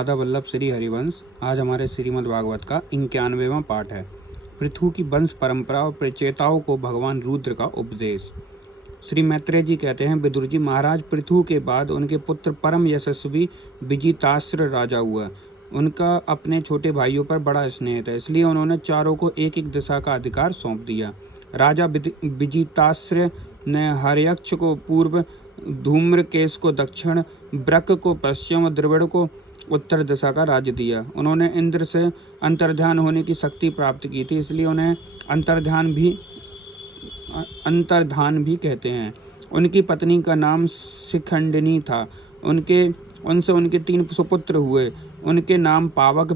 राधा वल्लभ श्री हरिवंश। आज हमारे श्रीमद् भागवत का 91वां पाठ है। पृथु की वंश परंपरा और प्रचेताओं को भगवान रुद्र का उपदेश। श्री मैत्रेय जी कहते हैं, विदुर जी, महाराज पृथु के बाद उनके पुत्र परम यशस्वी विजितास्र राजा हुआ। उनका अपने छोटे भाइयों पर बड़ा स्नेह था, इसलिए उन्होंने चारों को एक एक दिशा का अधिकार सौंप दिया। राजा विजितास्र ने हर्यक्ष को पूर्व, धूम्रकेश को दक्षिण, ब्रक को पश्चिम और द्रविड़ को उत्तर दिशा का राज्य दिया। उन्होंने इंद्र से अंतर्ध्यान होने की शक्ति प्राप्त की थी, इसलिए उन्हें अंतर्धान भी कहते हैं। उनकी पत्नी का नाम शिखंडिनी था। उनसे उनके 3 सुपुत्र हुए। उनके नाम पावक,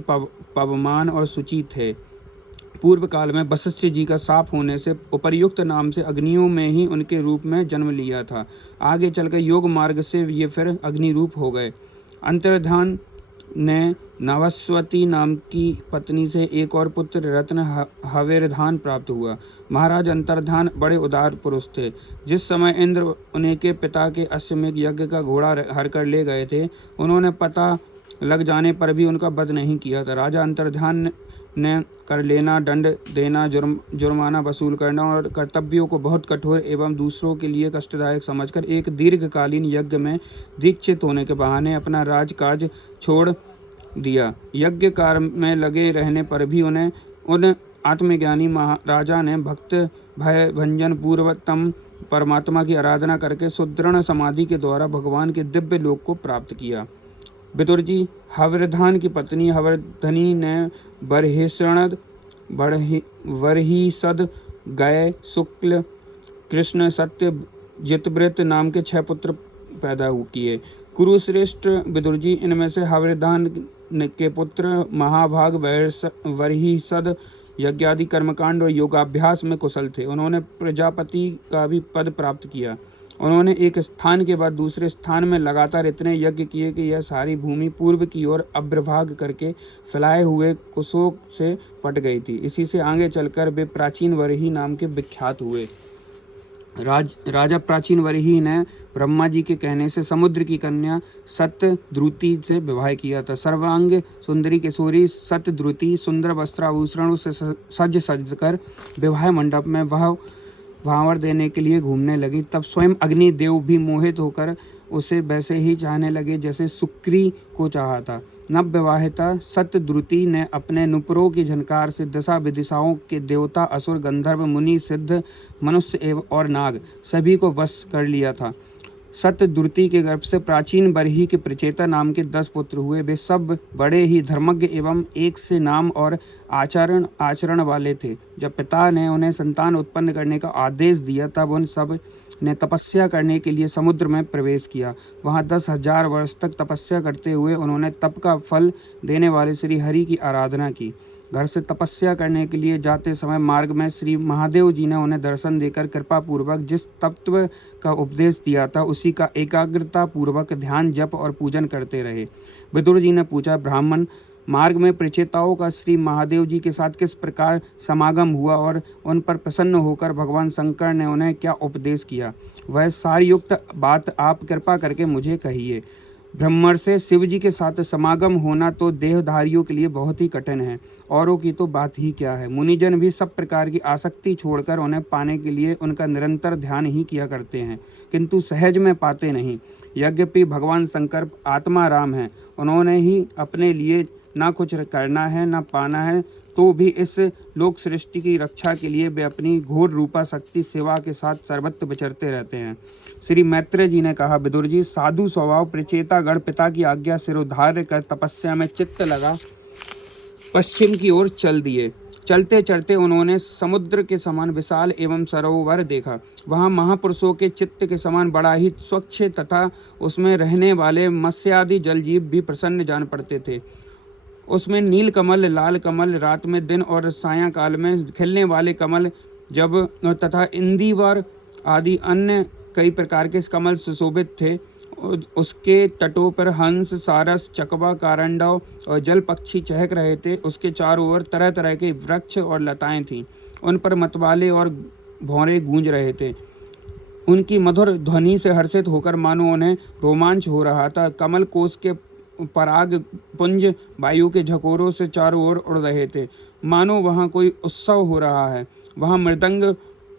पवमान और सुचि थे। पूर्व काल में वशिष्ठ जी का शाप होने से उपर्युक्त नाम से अग्नियों में ही उनके रूप में जन्म लिया था। आगे चलकर योग मार्ग से ये फिर अग्नि रूप हो गए। अंतर्धान ने नवस्वती नाम की पत्नी से एक और पुत्र रत्न हवेरधान प्राप्त हुआ। महाराज अंतर्धान बड़े उदार पुरुष थे। जिस समय इंद्र उनके पिता के अश्वमेध यज्ञ का घोड़ा हर कर ले गए थे, उन्होंने पता लग जाने पर भी उनका वध नहीं किया था। राजा अंतर्धान ने कर लेना, दंड देना, जुर्माना वसूल करना और कर्तव्यों को बहुत कठोर एवं दूसरों के लिए कष्टदायक समझकर एक दीर्घकालीन यज्ञ में दीक्षित होने के बहाने अपना राजकाज छोड़ दिया। यज्ञ कार्य में लगे रहने पर भी उन आत्मज्ञानी महाराजा ने भक्त भय भंजन पूर्वतम परमात्मा की आराधना करके सुदृढ़ समाधि के द्वारा भगवान के दिव्य लोक को प्राप्त किया। विदुर जी, हवर्धन की पत्नी हवर्धनी ने वरहिसद, गय, शुक्ल, कृष्ण, सत्य, जितवृत नाम के 6 पुत्र पैदा किए। कुरुश्रेष्ठ विदुर जी, इनमें से हवर्धन के पुत्र महाभाग वरहिसद यज्ञादि कर्मकांड और योगाभ्यास में कुशल थे। उन्होंने प्रजापति का भी पद प्राप्त किया। उन्होंने एक स्थान के बाद दूसरे स्थान में लगातार इतने यज्ञ किए कि यह सारी भूमि पूर्व की ओर अग्रभाग करके फैलाए हुए कुशों से पट गई थी। इसी से आगे चलकर वे प्राचीन वरही नाम के विख्यात हुए। राजा प्राचीन वरही ने ब्रह्मा जी के कहने से समुद्र की कन्या सतद्रुति से विवाह किया था। सर्वांग सुंदरी किशोरी सतद्रुति सुंदर वस्त्राभूषणों से सज कर विवाह मंडप में वह भांवर देने के लिए घूमने लगी। तब स्वयं अग्निदेव भी मोहित होकर उसे वैसे ही चाहने लगे जैसे सुक्री को चाहा था। नव विवाहिता सतद्रुति ने अपने नुपुरों की झनकार से दिशा विदिशाओं के देवता, असुर, गंधर्व, मुनि, सिद्ध, मनुष्य एवं और नाग सभी को वश कर लिया था। सतद्रुति के गर्भ से प्राचीन बरही के प्रचेता नाम के 10 पुत्र हुए। वे सब बड़े ही धर्मज्ञ एवं एक से नाम और आचरण वाले थे। जब पिता ने उन्हें संतान उत्पन्न करने का आदेश दिया, तब उन सब ने तपस्या करने के लिए समुद्र में प्रवेश किया। वहाँ 10,000 वर्ष तक तपस्या करते हुए उन्होंने तप का फल देने वाले श्री हरि की आराधना की। घर से तपस्या करने के लिए जाते समय मार्ग में श्री महादेव जी ने उन्हें दर्शन देकर कृपा पूर्वक जिस तत्व का उपदेश दिया था, उसी का एकाग्रता पूर्वक ध्यान, जप और पूजन करते रहे। विदुर जी ने पूछा, ब्राह्मण, मार्ग में प्रचेताओं का श्री महादेव जी के साथ किस प्रकार समागम हुआ और उन पर प्रसन्न होकर भगवान शंकर ने उन्हें क्या उपदेश किया? वह सारयुक्त बात आप कृपा करके मुझे कहिए। ब्रह्मण से शिव जी के साथ समागम होना तो देहधारियों के लिए बहुत ही कठिन है, औरों की तो बात ही क्या है। मुनिजन भी सब प्रकार की आसक्ति छोड़कर उन्हें पाने के लिए उनका निरंतर ध्यान ही किया करते हैं, किंतु सहज में पाते नहीं। यद्यपि भगवान शंकर आत्मा राम हैं, उन्होंने ही अपने लिए ना कुछ करना है ना पाना है, तो भी इस लोक सृष्टि की रक्षा के लिए वे अपनी घोर रूपा शक्ति सेवा के साथ सर्वत्र विचरते रहते हैं। श्री मैत्रेय जी ने कहा, विदुर जी, साधु स्वभाव प्रचेता गण पिता की आज्ञा सिरोधार्य कर तपस्या में चित्त लगा पश्चिम की ओर चल दिए। चलते चलते उन्होंने समुद्र के समान विशाल एवं सरोवर देखा। वहाँ महापुरुषों के चित्त के समान बड़ा ही स्वच्छ तथा उसमें रहने वाले मत्स्यादि जलजीव भी प्रसन्न जान पड़ते थे। उसमें नील कमल, लाल कमल, रात में दिन और सायंकाल में खिलने वाले कमल जब तथा इंदिवर आदि अन्य कई प्रकार के कमल सुशोभित थे। उसके तटों पर हंस, सारस, चकवा, कारंडव और जल पक्षी चहक रहे थे। उसके चारों ओर तरह तरह के वृक्ष और लताएं थीं। उन पर मतवाले और भौरे गूंज रहे थे। उनकी मधुर ध्वनि से हर्षित होकर मानो उन्हें रोमांच हो रहा था। कमल कोश के पराग पुंज वायु के झकोरों से चारों ओर उड़ रहे थे, मानो वहाँ कोई उत्सव हो रहा है। वहाँ मृदंग,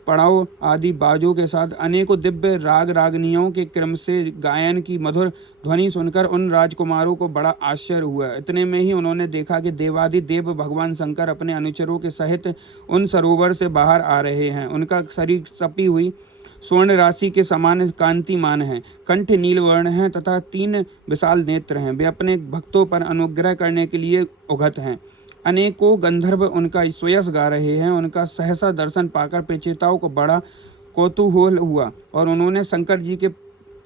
पड़ाव आदि बाजों के साथ अनेकों दिव्य राग रागनियों के क्रम से गायन की मधुर ध्वनि सुनकर उन राजकुमारों को बड़ा आश्चर्य हुआ। इतने में ही उन्होंने देखा कि देवादिदेव भगवान शंकर अपने अनुचरों के सहित उन सरोवर से बाहर आ रहे हैं। उनका शरीर तपी हुई स्वर्ण राशि के समान कांतिमान है, कंठ नीलवर्ण है तथा 3 विशाल नेत्र हैं। वे अपने भक्तों पर अनुग्रह करने के लिए उगत हैं। अनेकों गंधर्व उनका श्रेयस गा रहे हैं। उनका सहसा दर्शन पाकर पेचेताओं को बड़ा कौतूहल हुआ और उन्होंने शंकर जी के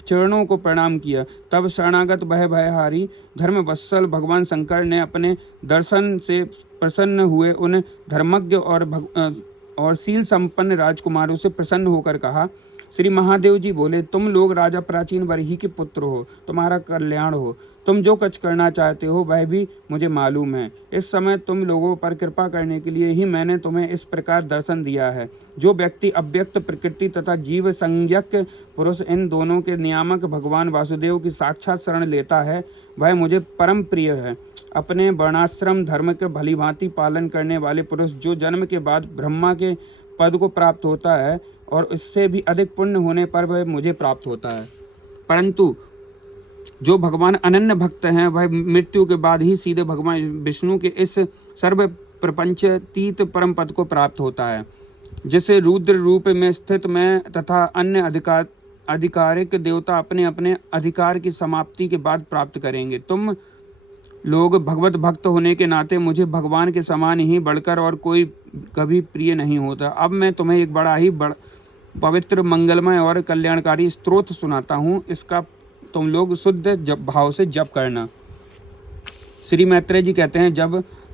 चरणों को प्रणाम किया। तब शरणागत भयहारी धर्मवत्सल भगवान शंकर ने अपने दर्शन से प्रसन्न हुए उन धर्मज्ञ और शील संपन्न राजकुमारों से प्रसन्न होकर कहा, श्री महादेव जी बोले, तुम लोग राजा प्राचीन वर्ही के पुत्र हो, तुम्हारा कल्याण हो। तुम जो कुछ करना चाहते हो वह भी मुझे मालूम है। इस समय तुम लोगों पर कृपा करने के लिए ही मैंने तुम्हें इस प्रकार दर्शन दिया है। जो व्यक्ति अव्यक्त प्रकृति तथा जीव संज्ञक पुरुष इन दोनों के नियामक भगवान वासुदेव की साक्षात शरण लेता है वह मुझे परम प्रिय है। अपने वर्णाश्रम धर्म के भलीभांति पालन करने वाले पुरुष जो जन्म के बाद ब्रह्मा के पद को प्राप्त होता है और इससे भी अधिक पुण्य होने पर वह मुझे प्राप्त होता है, परंतु जो भगवान अनन्य भक्त हैं वह मृत्यु के बाद ही सीधे भगवान विष्णु के इस सर्व प्रपंचतीत परम पद को प्राप्त होता है, जिसे रुद्र रूप में स्थित मैं तथा अन्य आधिकारिक देवता अपने अपने अधिकार की समाप्ति के बाद प्राप्त करेंगे। तुम लोग भगवत भक्त होने के नाते मुझे भगवान के समान ही बढ़कर और कोई कभी प्रिय नहीं होता। अब मैं तुम्हें एक बड़ा ही पवित्र, मंगलमय और कल्याणकारी स्तोत्र सुनाता हूँ। इसका तुम लोग शुद्ध भाव से जप करना। श्री मैत्रेय जी कहते हैं,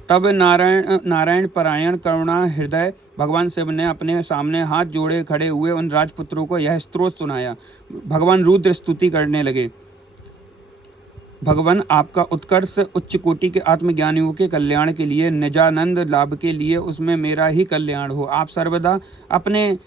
तब नारायण परायण करुणा हृदय भगवान शिव ने अपने सामने हाथ जोड़े खड़े हुए उन राजपुत्रों को यह स्तोत्र सुनाया। भगवान रुद्र स्तुति करने लगे, भगवान आपका उत्कर्ष उच्च कोटि के आत्मज्ञानियों के कल्याण के लिए, निजानंद लाभ के लिए, उसमें मेरा ही कल्याण हो। आप सर्वदा अपने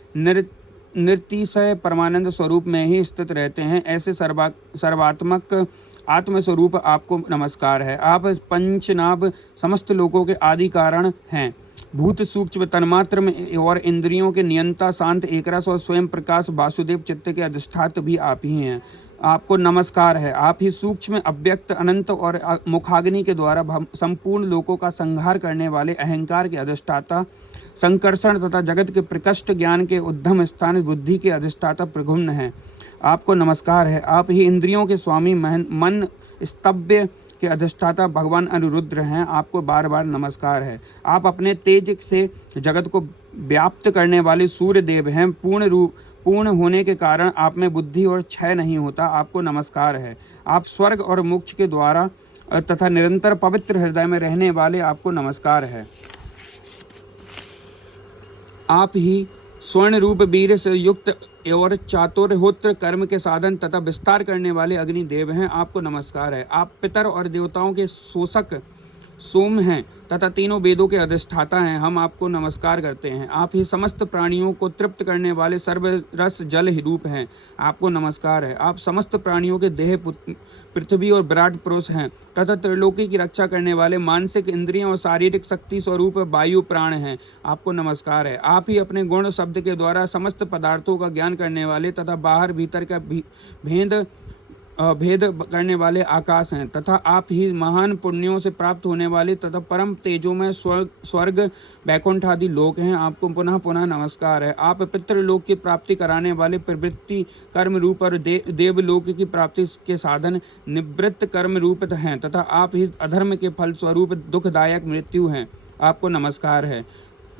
निर्तिशय परमानंद स्वरूप में ही स्थित रहते हैं। ऐसे सर्वात्मक आत्मस्वरूप आपको नमस्कार है। आप पंचनाभ समस्त लोकों के आदि कारण हैं। भूत सूक्ष्म तन्मात्र में और इंद्रियों के नियंता शांत एकरस और स्वयं प्रकाश वासुदेव चित्त के अधिष्ठात्र भी आप ही हैं। आपको नमस्कार है। आप ही सूक्ष्म अव्यक्त अनंत और मुखाग्नि के द्वारा संपूर्ण लोकों का संहार करने वाले अहंकार के अधिष्ठाता संकर्षण तथा जगत के प्रकृष्ट ज्ञान के उद्धम स्थान बुद्धि के अधिष्ठाता प्रघुम्न हैं। आपको नमस्कार है। आप ही इंद्रियों के स्वामी मन स्तव्य के अधिष्ठाता भगवान अनिरुद्ध हैं। आपको बार बार नमस्कार है। आप अपने तेज से जगत को व्याप्त करने वाले सूर्य देव हैं। पूर्ण होने के कारण आप में बुद्धि और क्षय नहीं होता। आपको नमस्कार है। आप स्वर्ग और मोक्ष के द्वारा तथा निरंतर पवित्र हृदय में रहने वाले, आपको नमस्कार है। आप ही स्वर्ण रूप वीर से युक्त और चातुर्होत्र कर्म के साधन तथा विस्तार करने वाले अग्निदेव हैं। आपको नमस्कार है। आप पितर और देवताओं के शोषक सोम हैं तथा तीनों वेदों के अधिष्ठाता हैं। हम आपको नमस्कार करते हैं। आप ही समस्त प्राणियों को तृप्त करने वाले सर्वरस जल रूप हैं। आपको नमस्कार है। आप समस्त प्राणियों के देह पृथ्वी और विराट पुरुष हैं तथा त्रिलोकी की रक्षा करने वाले मानसिक इंद्रियों और शारीरिक शक्ति स्वरूप वायु प्राण हैं। आपको नमस्कार है। आप ही अपने गुण शब्द के द्वारा समस्त पदार्थों का ज्ञान करने वाले तथा बाहर भीतर का भेद करने वाले आकाश हैं तथा आप ही महान पुण्यों से प्राप्त होने वाले तथा परम तेजों में स्वर्ग वैकुंठ आदि लोक हैं। आपको पुनः पुनः नमस्कार है। आप पितृलोक की प्राप्ति कराने वाले प्रवृत्ति कर्म रूप और देवलोक की प्राप्ति के साधन निवृत्त कर्म रूप हैं तथा आप ही अधर्म के फल स्वरूप दुखदायक मृत्यु हैं। आपको नमस्कार है।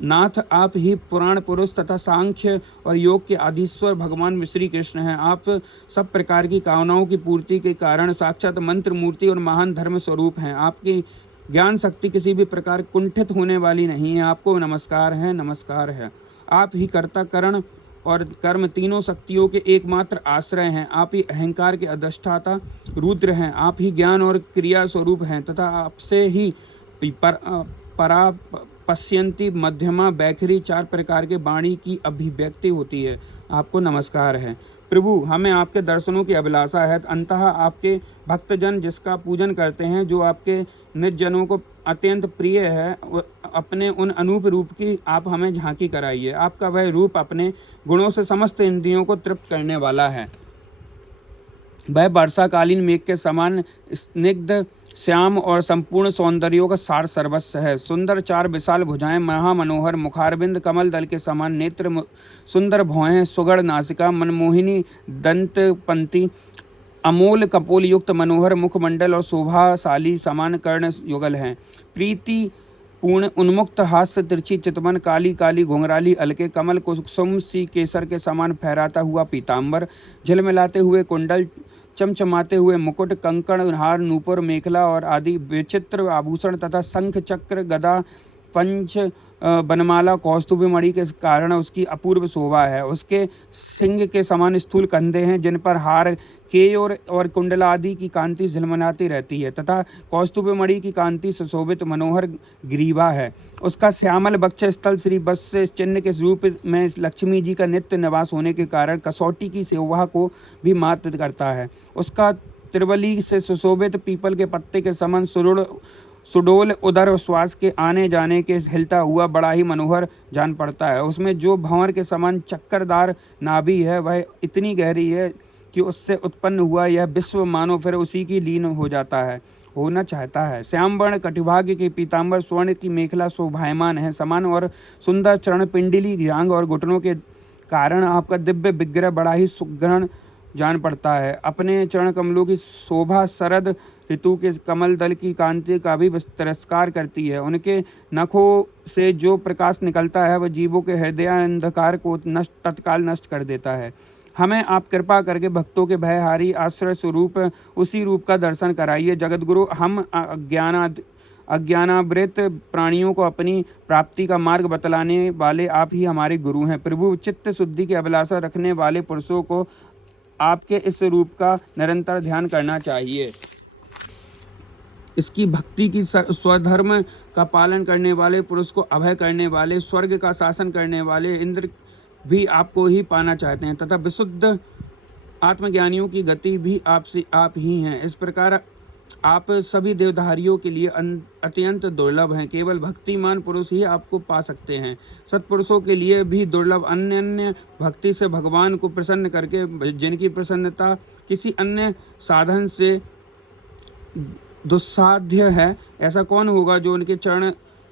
नाथ, आप ही पुराण पुरुष तथा सांख्य और योग के आदिश्वर भगवान श्री कृष्ण हैं। आप सब प्रकार की कामनाओं की पूर्ति के कारण साक्षात मंत्र मूर्ति और महान धर्म स्वरूप हैं। आपकी ज्ञान शक्ति किसी भी प्रकार कुंठित होने वाली नहीं है। आपको नमस्कार है, नमस्कार है। आप ही कर्ता करण और कर्म तीनों शक्तियों के एकमात्र आश्रय हैं। आप ही अहंकार के अधिष्ठाता रुद्र हैं। आप ही ज्ञान और क्रिया स्वरूप हैं तथा आपसे ही पश्यंती, मध्यमा, बैखरी 4 प्रकार के वाणी की अभिव्यक्ति होती है। आपको नमस्कार है प्रभु, हमें आपके दर्शनों की अभिलाषा है। अंततः आपके भक्तजन जिसका पूजन करते हैं, जो आपके निज जनों को अत्यंत प्रिय है, अपने उन अनूप रूप की आप हमें झांकी कराइए। आपका वह रूप अपने गुणों से समस्त इंद्रियों को तृप्त करने वाला है। वह वर्षाकालीन मेघ के समान स्निग्ध, श्याम और संपूर्ण सौंदर्यों का सार सर्वस्व है। सुंदर 4 विशाल भुजाएं, महामनोहर मुखारबिंद, कमल दल के समान नेत्र, सुंदर भौहें, सुगढ़ नासिका, मनमोहिनी दंत पंक्ति, अमोल कपोल युक्त मनोहर मुखमंडल और शोभाशाली समान कर्ण युगल हैं। प्रीति पूर्ण उन्मुक्त हास्य, तिरछी चितवन, काली काली घुंघराली अलके, कमल कुसुम सी केसर के समान फहराता हुआ पीताम्बर, झिलमिलाते हुए कुंडल, चमचमाते हुए मुकुट, कंकण, हार, नूपुर, मेखला और आदि विचित्र आभूषण तथा शंख, चक्र, गदा, पंच बनमाला, कौस्तुभ मणि के कारण उसकी अपूर्व शोभा है। उसके सिंह के समान स्थूल कंधे हैं, जिन पर हार, केयूर और कुंडल आदि की कांति झिलमिलाती रहती है, तथा कौस्तुभ मणि की कांति सुशोभित मनोहर ग्रीवा है। उसका श्यामल वक्ष स्थल श्री वत्स चिन्ह के रूप में लक्ष्मी जी का नित्य निवास होने के कारण कसौटी की शोभा को भी मात करता है। उसका त्रिवली से सुशोभित पीपल के पत्ते के समान सुडोल उदर श्वास के आने जाने के हिलता हुआ बड़ा ही मनोहर जान पड़ता है। उसमें जो भंवर के समान चक्करदार नाभि है, वह इतनी गहरी है कि उससे उत्पन्न हुआ यह विश्व मानो फिर उसी की लीन हो जाता है, होना चाहता है। श्यामवर्ण कटिभाग्य के पीताम्बर, स्वर्ण की मेखला शोभायमान है समान और सुंदर चरण पिंडली, जांग और घुटनों के कारण आपका दिव्य विग्रह बड़ा ही सुग्रण जान पड़ता है। अपने चरण कमलों की शोभा शरद ऋतु के कमल दल की कांति का भी तिरस्कार करती है। उनके नखों से जो प्रकाश निकलता है, वह जीवों के हृदय अंधकार को तत्काल नष्ट कर देता है। हमें आप कृपा करके भक्तों के भयहारी आश्रय स्वरूप उसी रूप का दर्शन कराइए। जगतगुरु, हम अज्ञानावृत प्राणियों को अपनी प्राप्ति का मार्ग बतलाने वाले आप ही हमारे गुरु हैं। प्रभु, चित्त शुद्धि की अभिलाषा रखने वाले पुरुषों को आपके इस रूप का निरंतर ध्यान करना चाहिए। इसकी भक्ति की स्वधर्म का पालन करने वाले पुरुष को अभय करने वाले, स्वर्ग का शासन करने वाले इंद्र भी आपको ही पाना चाहते हैं, तथा विशुद्ध आत्मज्ञानियों की गति भी आपसे आप ही हैं। इस प्रकार आप सभी देवधारियों के लिए अत्यंत दुर्लभ हैं। केवल भक्तिमान पुरुष ही आपको पा सकते हैं। सत्पुरुषों के लिए भी दुर्लभ, अन्य भक्ति से भगवान को प्रसन्न करके, जिनकी प्रसन्नता किसी अन्य साधन से दुस्साध्य है, ऐसा कौन होगा जो उनके चरण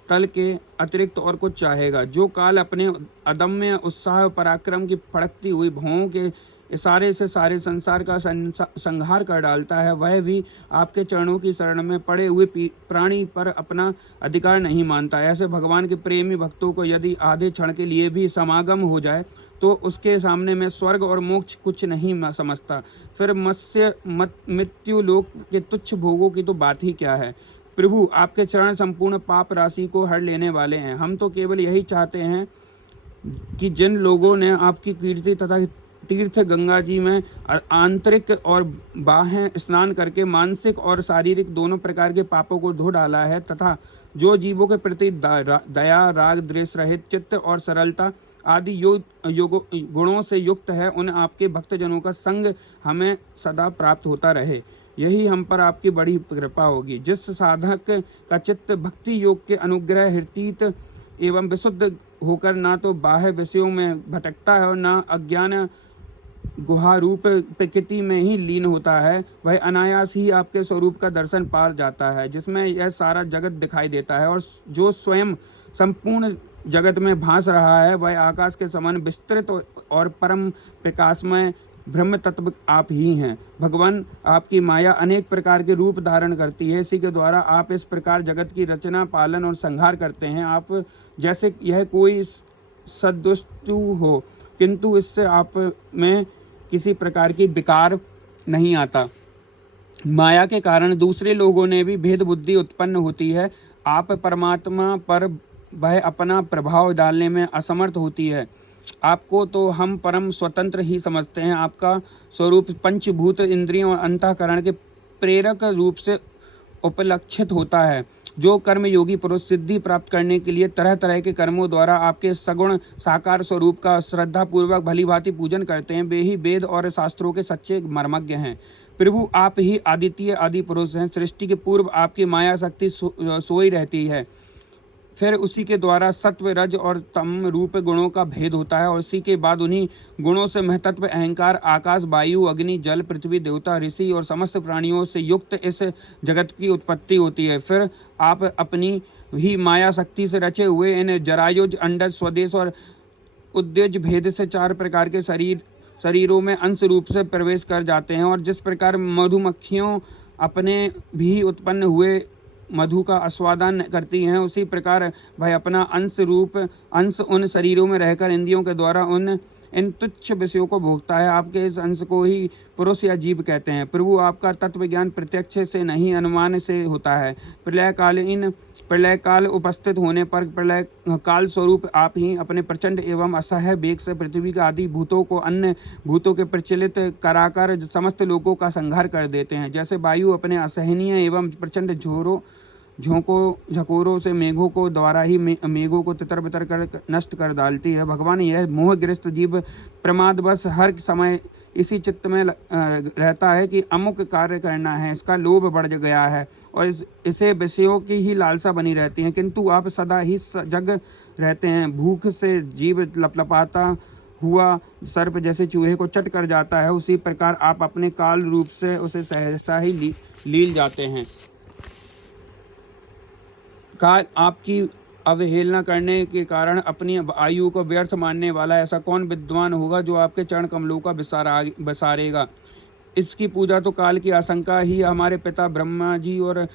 तल के अतिरिक्त और कुछ चाहेगा। जो काल अपने अदम्य उत्साह पराक्रम की फड़कती हुई भौं के इशारे से सारे संसार का संहार कर डालता है, वह भी आपके चरणों की शरण में पड़े हुए प्राणी पर अपना अधिकार नहीं मानता। ऐसे भगवान के प्रेमी भक्तों को यदि आधे क्षण के लिए भी समागम हो जाए, तो उसके सामने मैं स्वर्ग और मोक्ष कुछ नहीं समझता। फिर मृत्यु लोक के तुच्छ भोगों की तो बात ही क्या है। प्रभु, आपके चरण संपूर्ण पाप राशि को हर लेने वाले हैं। हम तो केवल यही चाहते हैं कि जिन लोगों ने आपकी कीर्ति तथा तीर्थ गंगा जी में आंतरिक और बाह्य स्नान करके मानसिक और शारीरिक दोनों प्रकार के पापों को धो डाला है, तथा जो जीवों के प्रति दया, राग, द्वेष रहित चित्त और सरलता आदि गुणों से युक्त है, उन आपके भक्तजनों का संग हमें सदा प्राप्त होता रहे। यही हम पर आपकी बड़ी कृपा होगी। जिस साधक का चित्त भक्ति योग के अनुग्रह हिर्तीत एवं विशुद्ध होकर ना तो बाह्य विषयों में भटकता है और ना अज्ञान गुहारूप प्रकृति में ही लीन होता है, वह अनायास ही आपके स्वरूप का दर्शन पा जाता है, जिसमें यह सारा जगत दिखाई देता है। और जो स्वयं संपूर्ण जगत में भास रहा है, वह आकाश के समान विस्तृत और परम प्रकाशमय ब्रह्म तत्व आप ही हैं। भगवान, आपकी माया अनेक प्रकार के रूप धारण करती है। इसी के द्वारा आप इस प्रकार जगत की रचना, पालन और संहार करते हैं। आप जैसे यह कोई सदवस्तु हो, किंतु इससे आप में किसी प्रकार की विकार नहीं आता। माया के कारण दूसरे लोगों ने भी भेद बुद्धि उत्पन्न होती है। आप परमात्मा पर वह अपना प्रभाव डालने में असमर्थ होती है। आपको तो हम परम स्वतंत्र ही समझते हैं। आपका स्वरूप पंचभूत इंद्रियों और अंतःकरण के प्रेरक रूप से उपलक्षित होता है। जो कर्म योगी पुरुष सिद्धि प्राप्त करने के लिए तरह तरह के कर्मों द्वारा आपके सगुण साकार स्वरूप का श्रद्धा पूर्वक भली भांति पूजन करते हैं, वे ही वेद और शास्त्रों के सच्चे मर्मज्ञ हैं। प्रभु आप ही आदित्य आदि पुरुष हैं। सृष्टि के पूर्व आपकी माया शक्ति सोई रहती है, फिर उसी के द्वारा सत्व रज और तम रूप गुणों का भेद होता है और उसी के बाद उन्हीं गुणों से महतत्व अहंकार आकाश वायु अग्नि जल पृथ्वी देवता ऋषि और समस्त प्राणियों से युक्त इस जगत की उत्पत्ति होती है। फिर आप अपनी ही माया शक्ति से रचे हुए इन जरायुज अंडज स्वदेश और उद्देज भेद से 4 प्रकार के शरीरों में अंश रूप से प्रवेश कर जाते हैं। और जिस प्रकार मधुमक्खियों अपने भी उत्पन्न हुए मधु का आस्वादन करती हैं, उसी प्रकार भाई अपना अंश उन शरीरों में रहकर इंद्रियों के द्वारा इन तुच्छ विषयों को भोगता है। आपके इस अंश को ही पुरुष या जीव कहते हैं। प्रभु आपका तत्व ज्ञान प्रत्यक्ष से नहीं अनुमान से होता है। प्रलय काल उपस्थित होने पर प्रलय काल स्वरूप आप ही अपने प्रचंड एवं असह्य वेग से पृथ्वी के आदि भूतों को अन्य भूतों के प्रचलित कराकर समस्त लोगों का संहार कर देते हैं। जैसे वायु अपने असहनीय एवं प्रचंड झकोरों से मेघों को द्वारा ही मेघों को तितर बितर कर नष्ट कर डालती है, भगवान यह मोहग्रस्त जीव प्रमादवश हर समय इसी चित्त में रहता है कि अमुक कार्य करना है। इसका लोभ बढ़ गया है और इसे विषयों की ही लालसा बनी रहती है, किंतु आप सदा ही जग रहते हैं। भूख से जीव लपलपाता हुआ सर्प जैसे चूहे को चट कर जाता है, उसी प्रकार आप अपने काल रूप से उसे सहसा ही लील जाते हैं। काल आपकी अवहेलना करने के कारण अपनी आयु को व्यर्थ मानने वाला ऐसा कौन विद्वान होगा जो आपके चरण कमलों का बसारेगा। इसकी पूजा तो काल की आशंका ही हमारे पिता ब्रह्मा जी और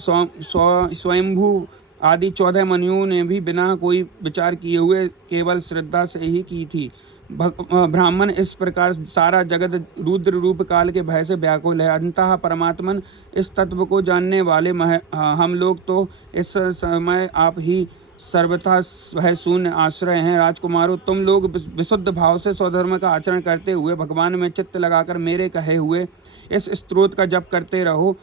स्वयंभू आदि 14 मुनियों ने भी बिना कोई विचार किए हुए केवल श्रद्धा से ही की थी। ब्राह्मण इस प्रकार सारा जगत रुद्र रूप काल के भय से व्याकुल है। अंततः परमात्मन इस तत्व को जानने वाले हम लोग तो इस समय आप ही सर्वथा वह शून्य आश्रय हैं। राजकुमारों, तुम लोग विशुद्ध भाव से स्वधर्म का आचरण करते हुए भगवान में चित्त लगाकर मेरे कहे हुए इस स्तोत्र का जप करते रहो,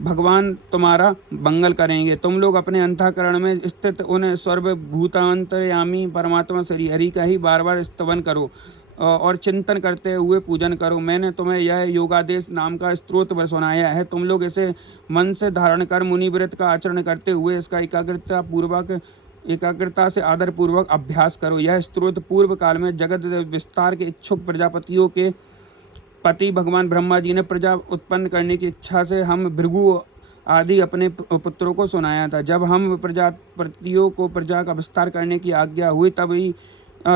भगवान तुम्हारा मंगल करेंगे। तुम लोग अपने अंतःकरण में स्थित उन सर्वभूतांतर्यामी परमात्मा श्री हरि का ही बार बार स्तवन करो और चिंतन करते हुए पूजन करो। मैंने तुम्हें यह योगादेश नाम का स्तोत्र सुनाया है, तुम लोग इसे मन से धारण कर मुनिव्रत का आचरण करते हुए इसका एकाग्रता से आदर पूर्वक अभ्यास करो। यह स्तोत्र पूर्व काल में जगत विस्तार के इच्छुक प्रजापतियों के पति भगवान ब्रह्मा जी ने प्रजा उत्पन्न करने की इच्छा से हम भृगु आदि अपने पुत्रों को सुनाया था। जब हम प्रजापतियों को प्रजा का विस्तार करने की आज्ञा हुई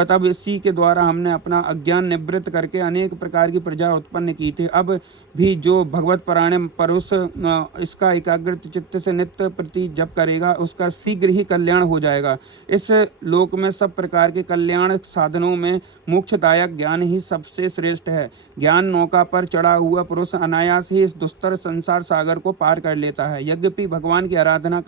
तब इसी के द्वारा हमने अपना अज्ञान निवृत्त करके अनेक प्रकार की प्रजा उत्पन्न की थी। अब भी जो भगवत परायण पुरुष इसका एकाग्रत चित्त से नित्य प्रति जप करेगा उसका शीघ्र ही कल्याण हो जाएगा। इस लोक में सब प्रकार के कल्याण साधनों में मोक्षदायक ज्ञान ही सबसे श्रेष्ठ है। ज्ञान नौका पर चढ़ा हुआ पुरुष अनायास ही इस दुस्तर संसार सागर को पार कर लेता है। यद्यपि भगवान की आराधना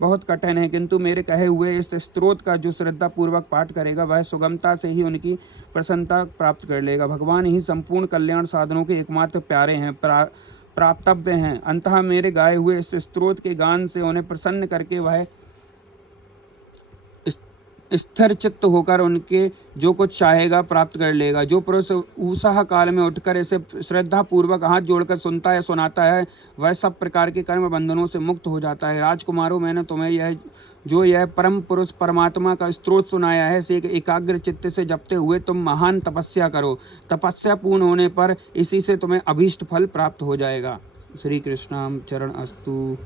बहुत कठिन है, किंतु मेरे कहे हुए इस स्तोत्र का जो श्रद्धा पूर्वक पाठ करेगा वह सुगमता से ही उनकी प्रसन्नता प्राप्त कर लेगा। भगवान ही संपूर्ण कल्याण साधनों के एकमात्र प्यारे हैं, प्राप्तव्य हैं। अंततः मेरे गाए हुए इस स्तोत्र के गान से उन्हें प्रसन्न करके वह स्थिर चित्त होकर उनके जो कुछ चाहेगा प्राप्त कर लेगा। जो पुरुष उषा काल में उठकर इसे श्रद्धा पूर्वक हाथ जोड़कर सुनता है सुनाता है वह सब प्रकार के कर्म बंधनों से मुक्त हो जाता है। राजकुमारों, मैंने तुम्हें यह परम पुरुष परमात्मा का स्तोत्र सुनाया है, इसे एकाग्र चित्त से जपते हुए तुम महान तपस्या करो। तपस्या पूर्ण होने पर इसी से तुम्हें अभीष्ट फल प्राप्त हो जाएगा। श्री कृष्णाम चरण अस्तु।